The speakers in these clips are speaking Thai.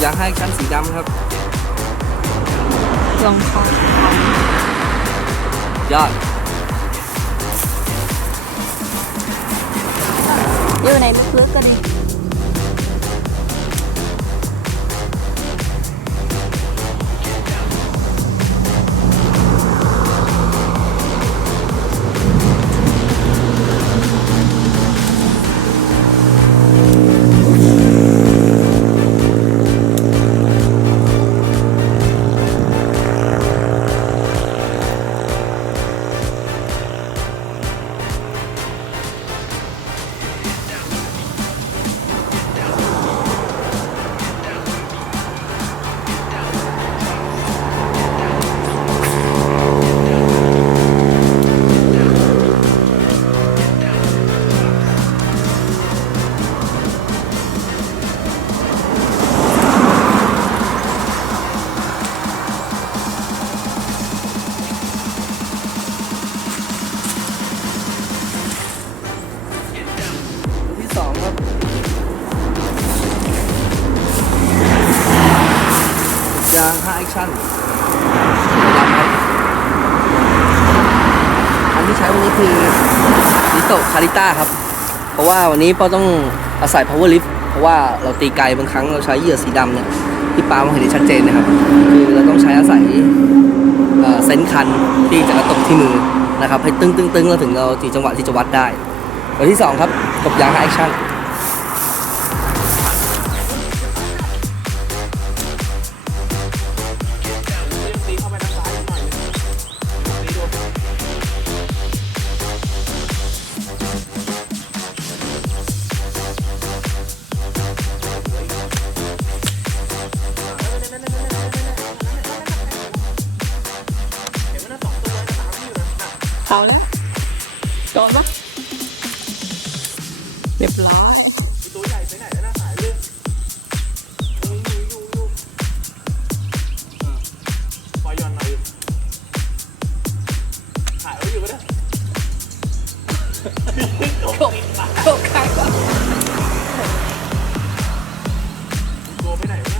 อยากให้ชั้นสีดำครับลงคอยอดอยู่ในลึกๆก็ดี ยาง5 Action ดำครับอันที่ใช้วันนี้คือลิโตคาริต้าครับ เพราะว่าวันนี้ป้อต้องอาศัย power lift เพราะว่าเราตีไกลบางครั้งเราใช้เหยื่อสีดำเนี่ยที่ปลามองเห็นได้ชัดเจนนะครับ คือเราต้องใช้อาศัยเซนคันที่จะกระตกที่มือนะครับให้ตึ้งตึ้งตึ้งเราถึงเราจีจังหวะที่จะวัดได้ตัวที่สองครับกบยาง5 Action เขาแล้วโดนปะเรียบร้อยปล่อยหย่อนหน่อยถ่ายไว้อยู่ก็ได้โกใครวะโกไปไหนวะ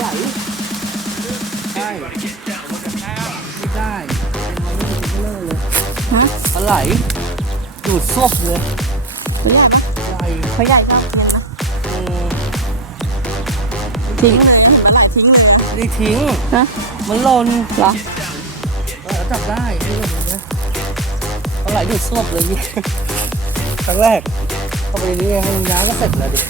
ไหลใช่ไม่ได้มันไม่ถึงเลิศเลยฮะปลาไหลดูดซวบเลยตัวใหญ่ปะปลาไหลตัวใหญ่ปะยังนะอืมทิ้งเลยมาหลทิ้งเลยอะได้ทิ้งฮะมันหล่นเหรอเออจับได้ที่หล่นอย่างเงี้ยปลาไหลดูดซวบเลยครั้งแรกเข้าไปในนี้ให้มันย้างก็เสร็จแล้วดิ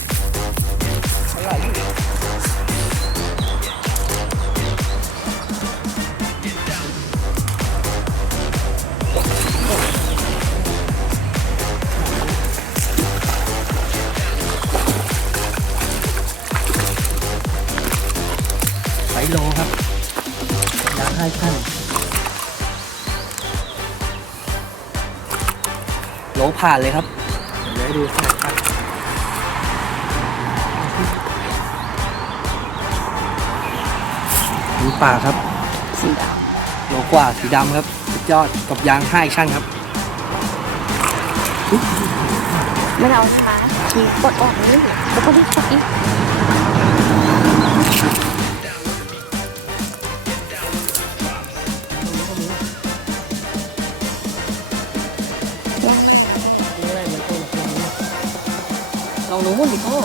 ผ่านเลยครับเดี๋ยวให้ดูขนาดกันมีป่าครับสีดโลกว่าสีดำครับสุดยอดกับยางห้าชั่นครับำไม่เอาช้าทีกดออกเลยแล้วก็รีบกดอีก ลองดูมุ่นดิโก้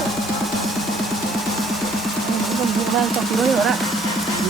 มันพูดว่าจบเลยเหรอน่ะมี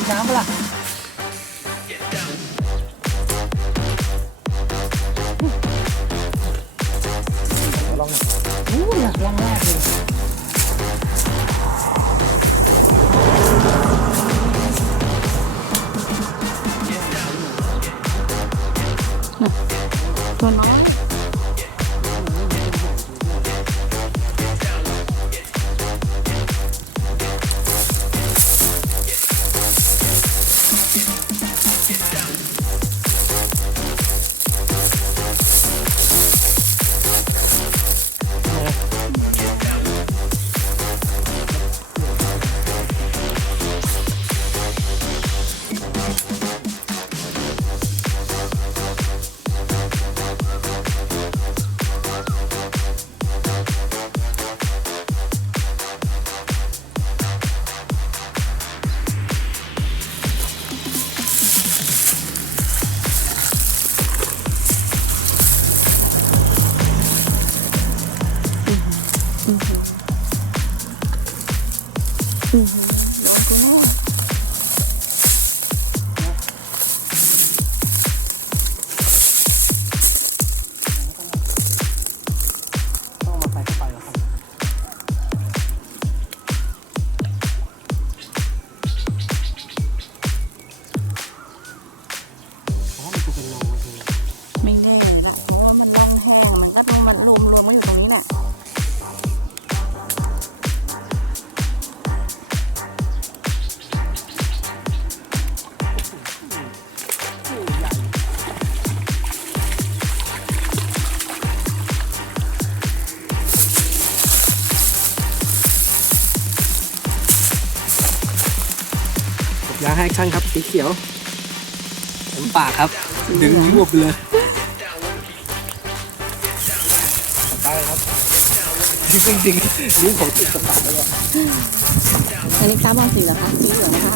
น้ สีเขียวเต็มปากครับ ดึงยวบไปเลยสตาร์ทเลยครับจริงจริงๆนิ้วของติดสตาร์ทเลยว่ะอันนี้กล้าบางสีเหรอคะสีเหลืองนะคะ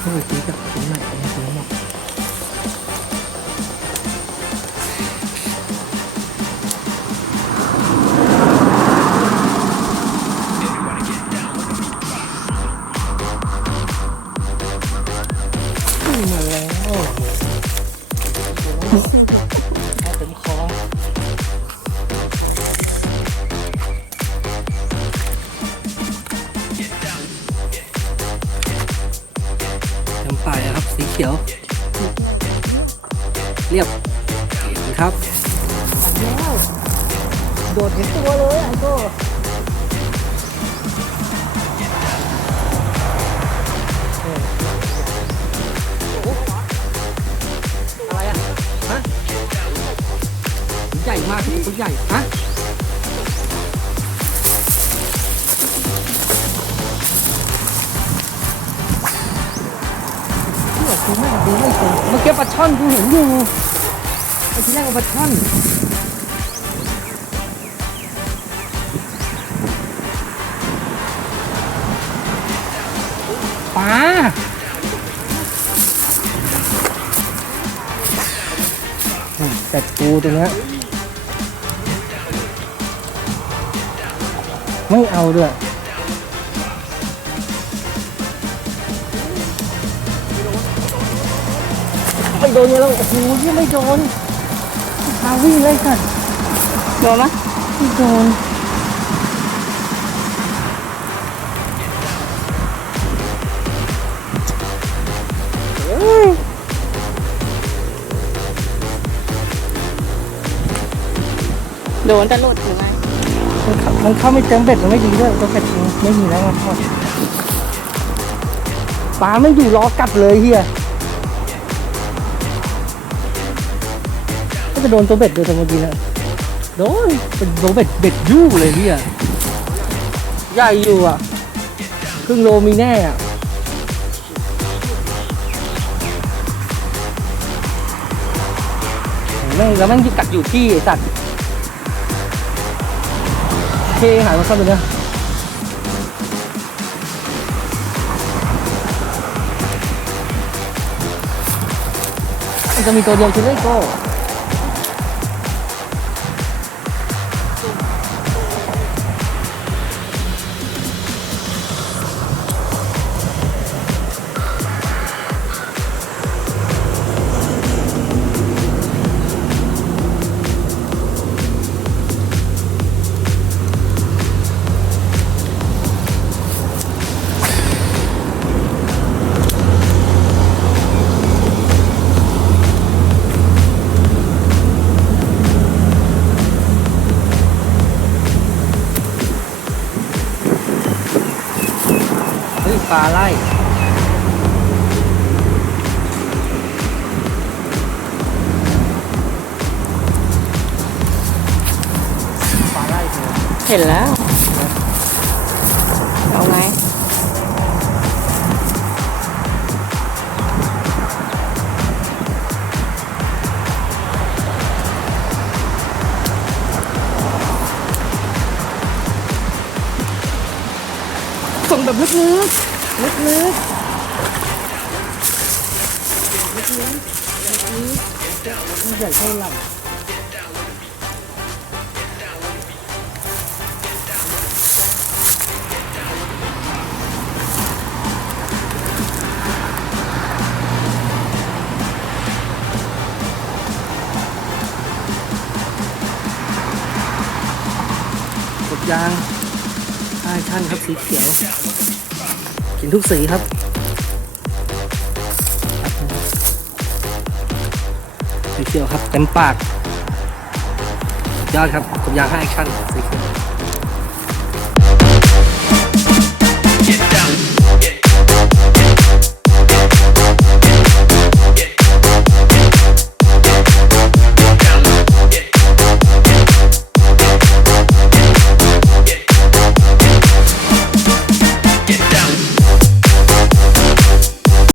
เมื่อกี้กับตรงไหนตรงนี้เนาะม เขียว เรียบครับ แล้ว โดดเห็นตัวเลยไอ้โก้อะไรอะ ฮะตัวใหญ่มากตัวใหญ่ ฮะ ดูไม่ตรงเมื่อกี้ปลาช่อนกูเห็นอยู่ไอ้ที่แรกว่าปลาช่อนปลาอืมแต่กูตรงเนี้ยไม่เอาด้วย โดนเนี่ยแล้วโอ้โหยังไม่โดนพาวิ่งเลยค่ะโดนไหมไม่โดนโดนแต่หลุดหรือไงมันเข้ามันเข้าไม่เต็มเบ็ดมันไม่ดีด้วยตัวเบ็ดมันไม่มีแล้วมันทอดปลาไม่อยู่รอกัดเลยเฮีย จะโดนตัวเบ็ดโดยเมื่อกี้นะโดนเป็นตัวเบ็ดเบ็ดยู่เลยเนี่ยใหญ่อยู่อะ ครึ่งโลมีแน่อะแม่งแล้วแม่งยึดกัดอยู่ที่ไอ้สัตว์เคหายมาครับเลยนะมันจะมีตัวเดียวใช่ไหมโก้ ปลาไล่ปลาไล่เห็นแล้ว เอาไงส่งแบบลึกๆ ลึกๆลึกๆใหญ่เท่าลำกดยางใช่ช่างครับสีเขียวินทุกสีครับ สีเขียวครับเต็มปาก ยอดครับผมอยางให้แอคชั่นสีเขียว